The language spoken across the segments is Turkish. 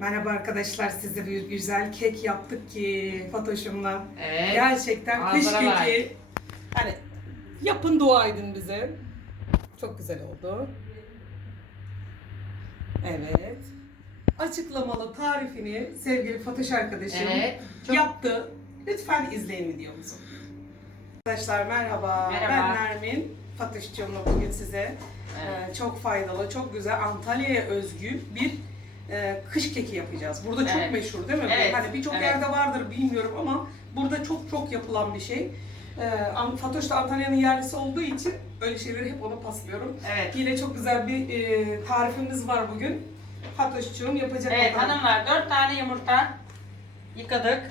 Merhaba arkadaşlar, size bir güzel kek yaptık ki Fatoş'umla. Evet. Gerçekten kış keki. Hani yapın dua edin bize. Çok güzel oldu. Evet. Açıklamalı tarifini sevgili Fatoş arkadaşım Evet. Çok yaptı. Lütfen izleyin videomuzu. Arkadaşlar merhaba. Merhaba. Ben Nermin. Fatoş'cumla bugün size Evet. e, çok faydalı, çok güzel Antalya'ya özgü bir e, kış keki yapacağız. Burada çok Evet. meşhur değil mi? Evet. Hani birçok Evet. yerde vardır bilmiyorum ama burada çok çok yapılan bir şey. E, An- Fatoş da Antalya'nın yerlisi olduğu için öyle şeyleri hep ona paslıyorum. Evet. Yine çok güzel bir e, tarifimiz var bugün. Fatoş'cuğum yapacak Evet bakalım. hanımlar dört tane yumurta yıkadık,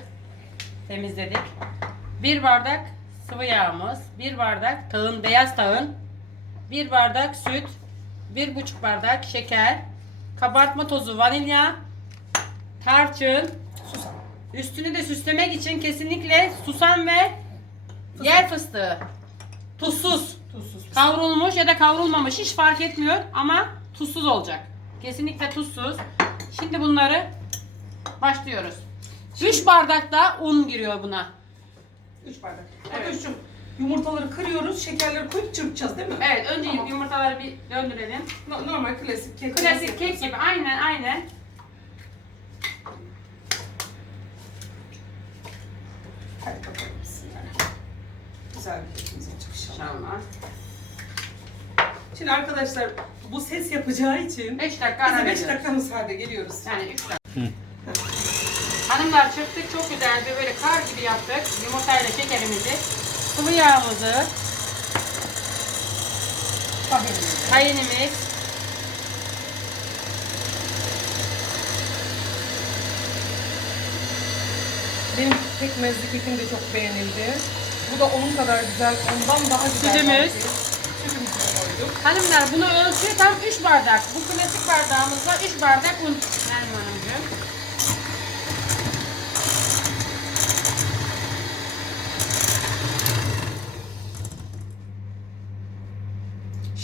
temizledik. Bir bardak sıvı yağımız, bir bardak tağın, beyaz tağın, bir bardak süt, bir buçuk bardak şeker, kabartma tozu, vanilya, tarçın, Susam. üstünü de süslemek için kesinlikle susam ve yer fıstığı. Tuzsuz. Tuzsuz. Kavrulmuş ya da kavrulmamış hiç fark etmiyor ama tuzsuz olacak. Kesinlikle tuzsuz. Şimdi bunları başlıyoruz. 3 bardak da un giriyor buna. 3 bardak. Evet. Fatoş'cum yumurtaları kırıyoruz, şekerleri koyup çırpacağız değil mi? Evet önce Tamam. yumurtaları bir döndürelim. No- Normal klasik kek. Klasik kek gibi aynen aynen. Hadi bakalım bismillah. Güzel bir kekimiz olacak inşallah. İnşallah. Şimdi arkadaşlar bu ses yapacağı için 5 dakika ara bize 5 veriyoruz. dakika müsaade geliyoruz. Yani 3 dakika. Hanımlar çırptık çok güzel bir böyle kar gibi yaptık. Yumurtayla şekerimizi, sıvı yağımızı, kayınımız, Benim pekmezli kekim de çok beğenildi. Bu da onun kadar güzel, ondan daha güzel. Sütümüz. Sütümüzü koyduk. Hanımlar bunu ölçüyor tam 3 bardak. Bu klasik bardağımızda 3 bardak un. Nermin Hanımcığım.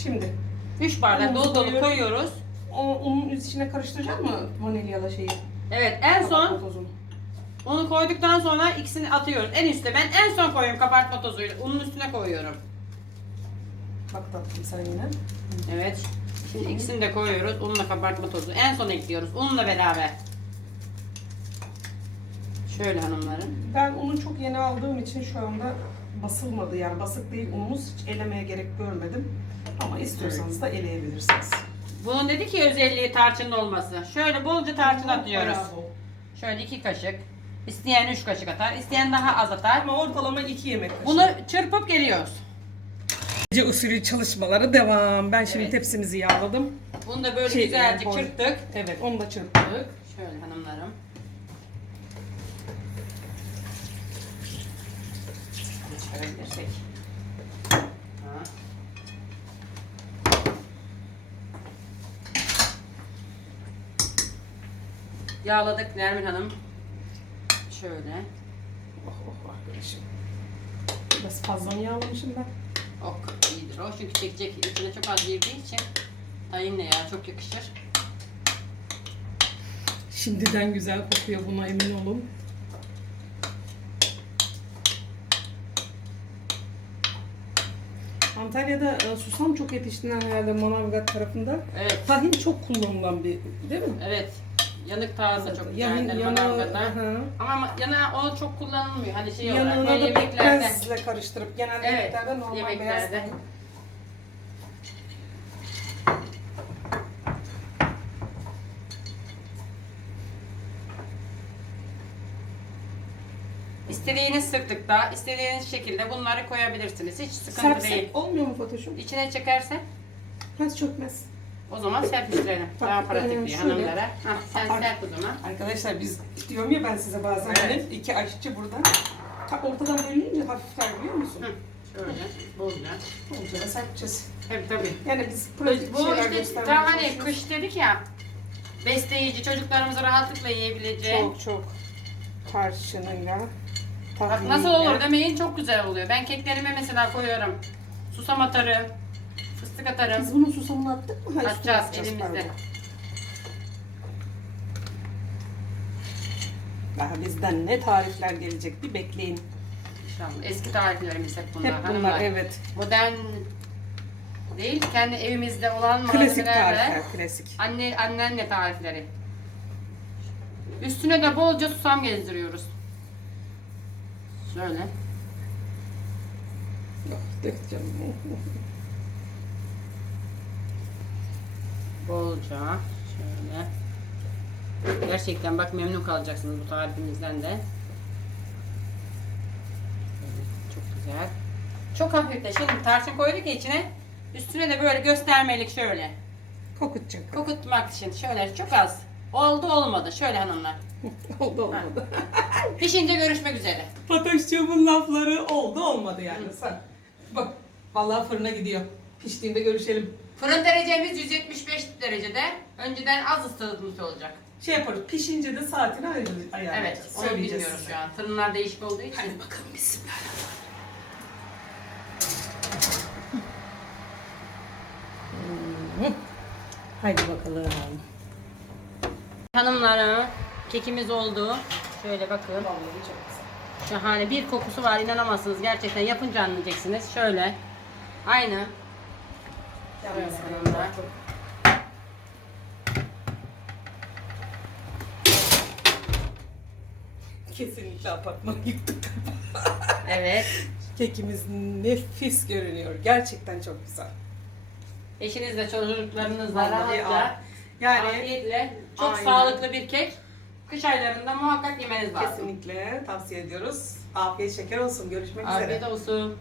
Şimdi 3 bardak Unumuzu dolu dolu koyuyorum. koyuyoruz. o unun içine karıştıracak mı vanilyalı şeyi? Evet en son tozunu. onu koyduktan sonra ikisini atıyoruz. En üstte ben en son koyuyorum kabartma tozuyla. Unun üstüne koyuyorum. Bak tatlım sen yine. Evet. Şimdi ikisini de koyuyoruz. Unla kabartma tozu. En son ekliyoruz. Unla beraber. Şöyle hanımlarım. Ben unu çok yeni aldığım için şu anda basılmadı yani basık değil unumuz hiç elemeye gerek görmedim. Ama istiyorsanız da eleyebilirsiniz. Bunun dedi ki özelliği tarçınlı olması. Şöyle bolca tarçın atıyoruz. Bol. Şöyle iki kaşık. İsteyen üç kaşık atar. isteyen daha az atar. Ama ortalama 2 yemek kaşığı. Bunu çırpıp geliyoruz. Gece usulü çalışmaları devam. Ben şimdi Evet. tepsimizi yağladım. Bunu da böyle Şey, güzelce boy- çırptık. Evet onu da çırptık. Şöyle hanımlarım. Çıkarabilirsek. Ha. Yağladık Nermin Hanım. Şöyle. Oh oh arkadaşım. Biraz fazla mı yağlamışım ben? Ok iyidir o çünkü çekecek içine çok az girdiği için tayinle yağ çok yakışır. Şimdiden güzel kokuyor buna emin olun. Antalya'da e, susam çok yetiştiren herhalde Manavgat tarafında. Evet. Tahin çok kullanılan bir değil mi? Evet. Yanık tarzı çok Yanı, güzeldir yanı. Hı. Ama yana o çok kullanılmıyor. Hani şey olarak yanına böyle da yemeklerde. pekmezle karıştırıp genelde Evet, yemeklerde normal beyaz yemeklerde. tahin. İstediğiniz sıklıkta, istediğiniz şekilde bunları koyabilirsiniz. Hiç sıkıntı değil. Serpsek olmuyor mu Fatoş'um? İçine çekerse Nasıl çökmez? O zaman serpiştirelim. Bak, Daha pratik diye şöyle. hanımlara. Hah, sen Ar- serp o zaman. Arkadaşlar biz diyorum ya ben size bazen Evet. hani iki aşçı burada. Ta ortadan bölünce hafifler biliyor musun? Hı. Şöyle bolca. Olacağına serpeceğiz. Tabii tabii. Yani biz pratik Bu şeyler işte göstermeye tam hani çalışıyoruz. kış dedik ya. Besleyici çocuklarımız rahatlıkla yiyebileceği. Çok çok tarçınıyla. Bak nasıl olur demeyin çok güzel oluyor. Ben keklerime mesela koyuyorum. Susam atarım. Fıstık atarım. Biz bunun susamını attık mı? Hayır, Atacağız üstüne elimizde. pardon. Daha bizden ne tarifler gelecek bir bekleyin. İnşallah. Eski tariflerimiz hep bunlar. Hep bunlar hanımlar. evet. Modern değil, kendi evimizde olan Klasik malzemelerle tarifler, klasik. anne annenle tarifleri. Üstüne de bolca susam gezdiriyoruz. Şöyle. Oh, dök Bolca şöyle. Gerçekten bak memnun kalacaksınız bu tarifimizden de. Şöyle, Çok güzel. Çok hafif de şimdi tarçın koyduk ya içine. Üstüne de böyle göstermelik şöyle. Kokutacak. Kokutmak için şöyle çok az. Oldu olmadı. Şöyle hanımlar. oldu olmadı. Pişince görüşmek üzere. Fatoşçuğumun lafları oldu olmadı yani sen. Bak vallahi fırına gidiyor. Piştiğinde görüşelim. Fırın derecemiz 175 derecede. Önceden az ısıtılmış olacak. Şey yaparız pişince de saatini ayarlayacağız. Evet, onu Söyleyeceğiz bilmiyoruz size. şu an. Fırınlar değişik olduğu için. Hadi bakalım. Hmm. Haydi bakalım. Hanımlara kekimiz oldu. Şöyle bakın. Vallahi çok güzel. Şahane bir kokusu var inanamazsınız. Gerçekten yapınca anlayacaksınız. Şöyle. Aynı. Hanımlar. hanımlar. Kesinlikle apartmanı yıktık. Evet. Kekimiz nefis görünüyor. Gerçekten çok güzel. Eşinizle çocuklarınızla rahatça, yani afiyetle çok Aynen. sağlıklı bir kek. Kış aylarında muhakkak yemeniz lazım. kesinlikle tavsiye ediyoruz. Afiyet şeker olsun. Görüşmek üzere. Afiyet olsun.